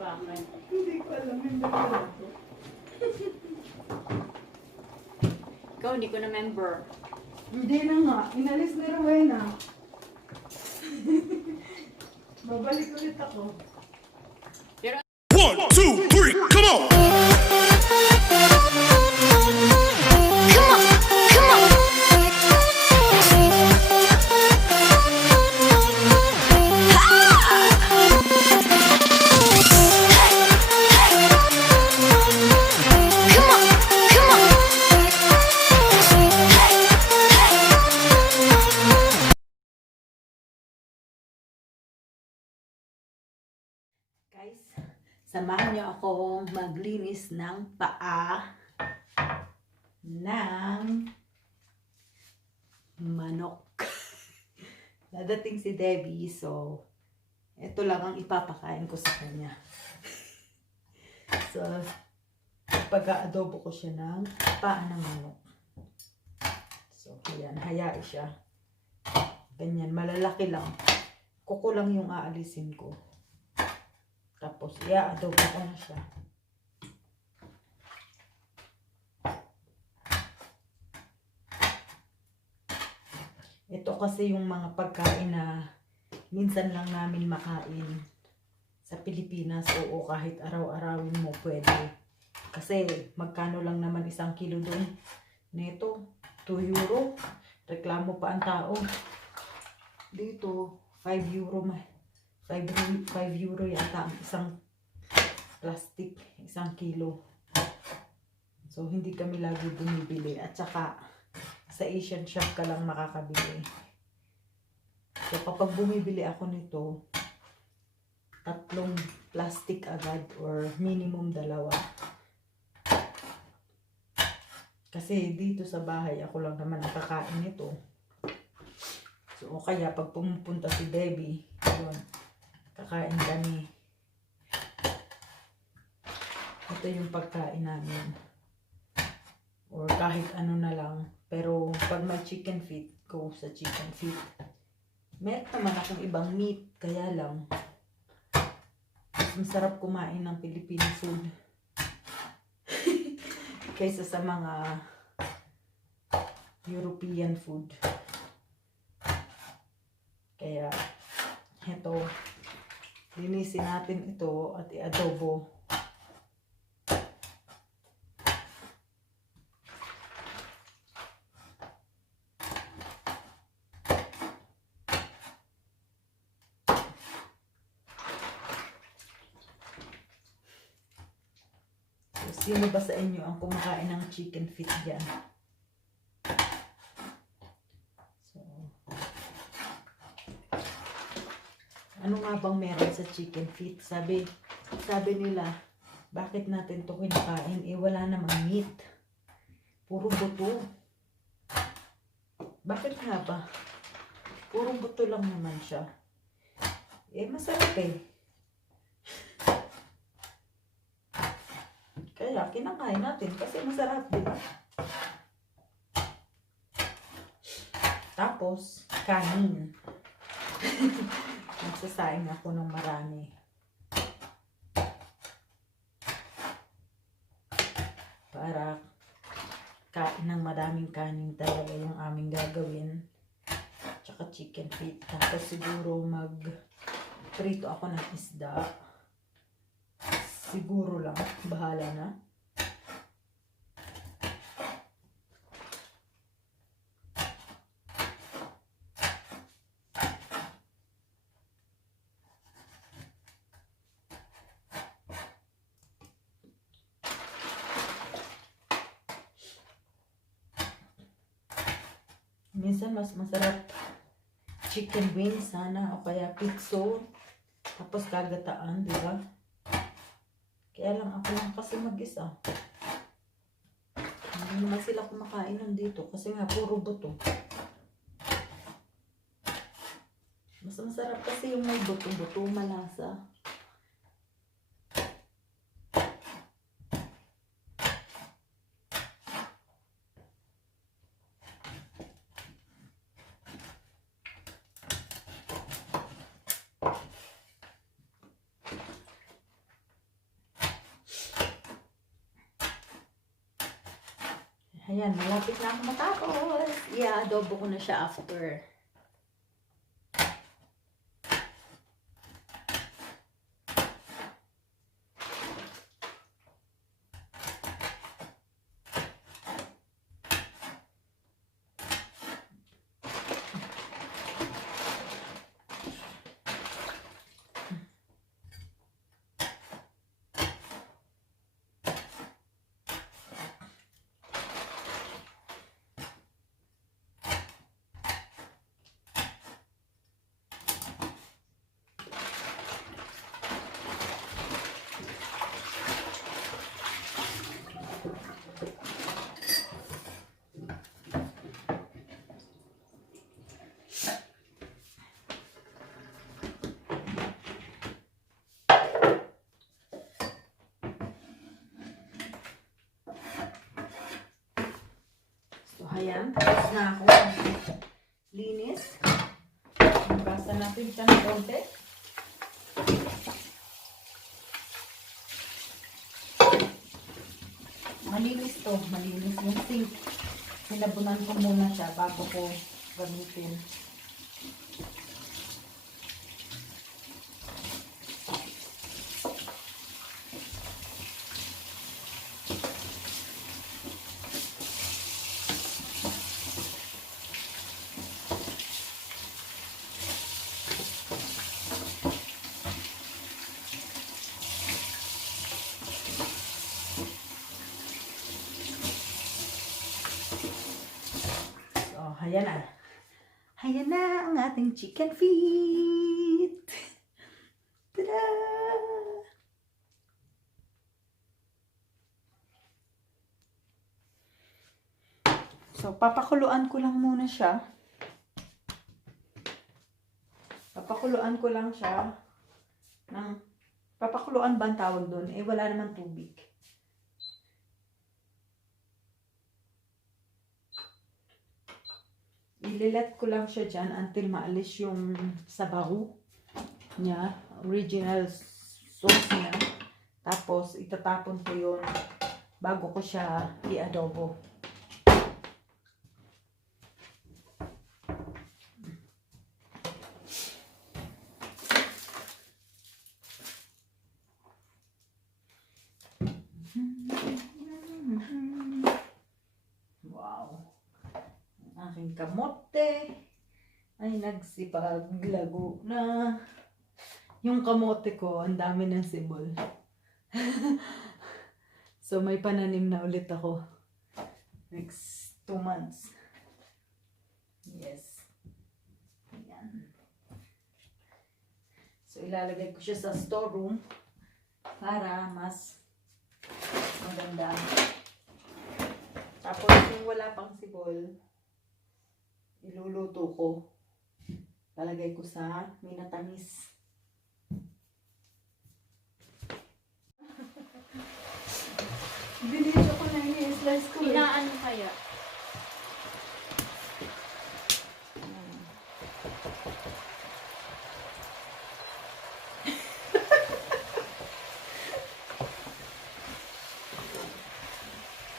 Bakit? Hindi ko alam yung member ko. Ikaw, hindi ko na member. Hindi na nga. Inalis ni Rowena. Babalik ulit ako. Pero, 1, 2, 3, come on! Guys, samahan niyo ako maglinis ng paa ng manok. Dadating si Debbie, so ito lang ang ipapakain ko sa kanya. So, pag-aadobo ko siya ng paa ng manok. So, ayan, hayaan siya. Ganyan, malalaki lang. Kuko lang yung aalisin ko. Tapos, i-adobo ko na siya. Ito kasi yung mga pagkain na minsan lang namin makain sa Pilipinas. Oo, kahit araw-arawin mo pwede. Kasi magkano lang naman 1 kilo doon. Nito, 2 euro. Reklamo pa ang tao. Dito, 5 euro. 5 euro yata ang isang plastic, 1 kilo. So, hindi kami lagi bumibili. At saka, sa Asian shop ka lang makakabili. So, kapag bumibili ako nito, 3 plastic agad or minimum 2. Kasi dito sa bahay, ako lang naman nakakain nito. So, o kaya pag pumupunta si Debbie, yun, kakain kami. Ito yung pagkain namin. Or kahit ano na lang. Pero pag may chicken feet, go sa chicken feet. Meron naman akong ibang meat. Kaya lang, mas masarap kumain ng Filipino food. Kaysa sa mga European food. Kaya, ito, linisin natin ito at i-adobo. So, sino ba sa inyo ang kumakain ng chicken feet dyan? Ano nga bang meron sa chicken feet? Sabi nila, bakit natin to kinakain? Eh, wala namang meat. Puro buto. Bakit nga ba? Puro buto lang naman siya. Eh, masarap eh. Kaya, kinakain natin kasi masarap, di ba? Tapos, kanin. Nagsasaing ako ng marami. Para kain ng madaming kanin talaga yung aming gagawin. Tsaka chicken feet. Tapos siguro mag-prito ako ng isda. Siguro lang. Bahala na. Minsan mas masarap chicken wings sana o kaya pizza. Tapos kagataan, di ba? Kaya lang ako lang kasi mag-isa. Hindi naman sila kumakain nandito kasi nga puro buto. Mas masarap kasi yung may buto-buto, malasa. Ayan, malapit na ako matapos. I-adobo ko na siya after. So, ayan. Tapos na ako. Linis. Hugasan natin siya ng konti. Malinis to. Malinis yung sink. Sinabunan ko muna siya bago ko gamitin. Ayan na. Ayan na ang ating chicken feet. Tada! So, papakuluan ko lang muna siya. Papakuluan ko lang siya. Papakuluan ba ang tawag doon? Eh, wala naman tubig. Ililat ko lang siya dyan until maalis yung sabaw niya, original sauce niya. Tapos, itatapon ko yun bago ko siya i-adobo. Aking kamote ay nagsipaglago na. Yung kamote ko, ang dami ng sibol. So, may pananim na ulit ako. Next 2 months. Yes. Ayan. So, ilalagay ko siya sa storeroom para mas maganda. Tapos, yung wala pang sibol, iluluto ko. Palagay ko sa minatamis. Binito ko na i-slice ko. Inaano kaya?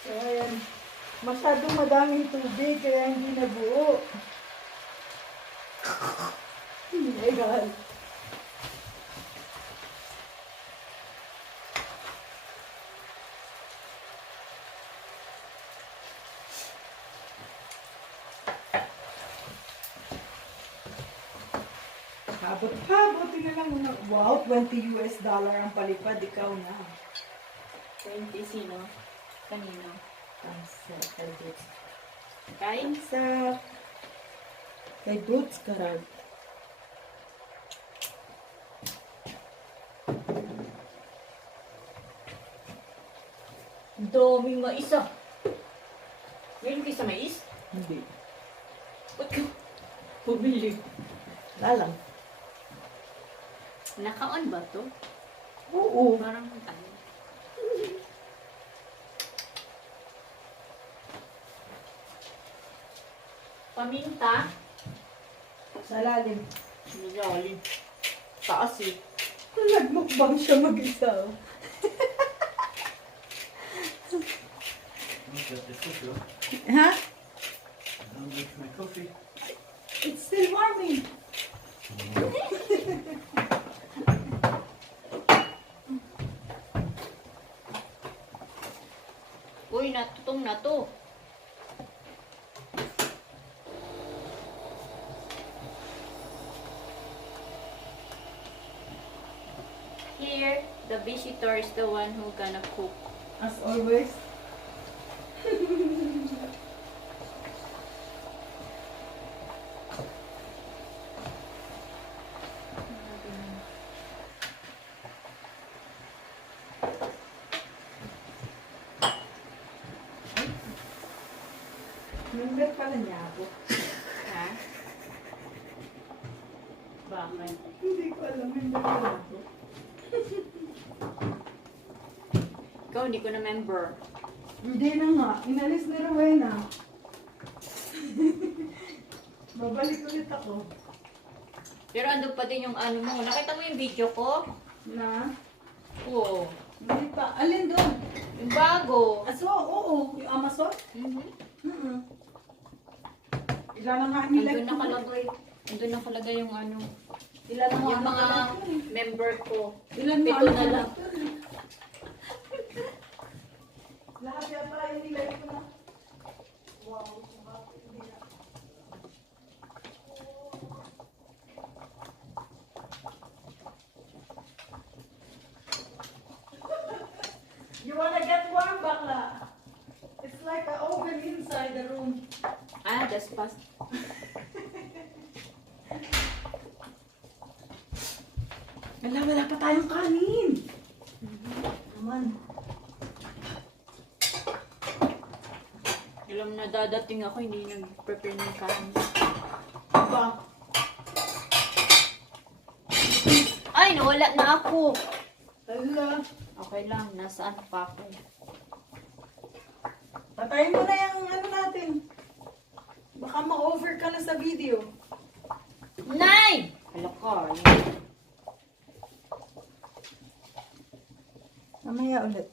So, ayan. Masyadong madaming tubig kaya hindi nabuo. Legal. Habot-habot. Tingnan lang muna. Wow, $20 ang palipad. Ikaw na. 20 sino? Kanino? Kain sa kay Boots Karag. Daming mais ah. Meron kayo sa mais? Hindi. Ba't ka pumili? Lalang. Naka-on ba to? Oo. Parang ano. Paminta. Sa lalim. Nilalim. Taas eh. Nagmukbang siya mag-isa. Huh? I'll get my coffee. It's still warming. Uy, natutong na to. Here, the visitor is the one who gonna cook. As always. Member pala niya ako. Ha? Bakit? Hindi ko alam, member pala ako. Ikaw, hindi ko na member. Hindi na nga, inalis ni Rowena. Babalik ulit ako. Pero ando pa din yung ano mo. Nakita mo yung video ko? Na? Oo. Hindi pa. Alin doon? Yung bago. Aso, oo. Yung Amazon? Mhm. Ilan na nga nila. Andun nakalagay. Andun nakalagay yung ano. Ilan na nga Yung mga nakalagay. member ko. Ilan na Pito na lang. Lahat yata yung nilay ko na. Wow. Hindi na. You wanna get warm, bakla? It's like an oven inside the room. Ah, that's fast. Wala pa tayong kanin. Naman. Alam na dadating ako, hindi nag-prepare ng kanin. Diba? Ay, nawala na ako. Hala. Okay lang, nasaan pa ako? Patayin mo na yung ano natin. Baka ma-over ka na sa video. Nay! Hala ka. Mamaya ulit.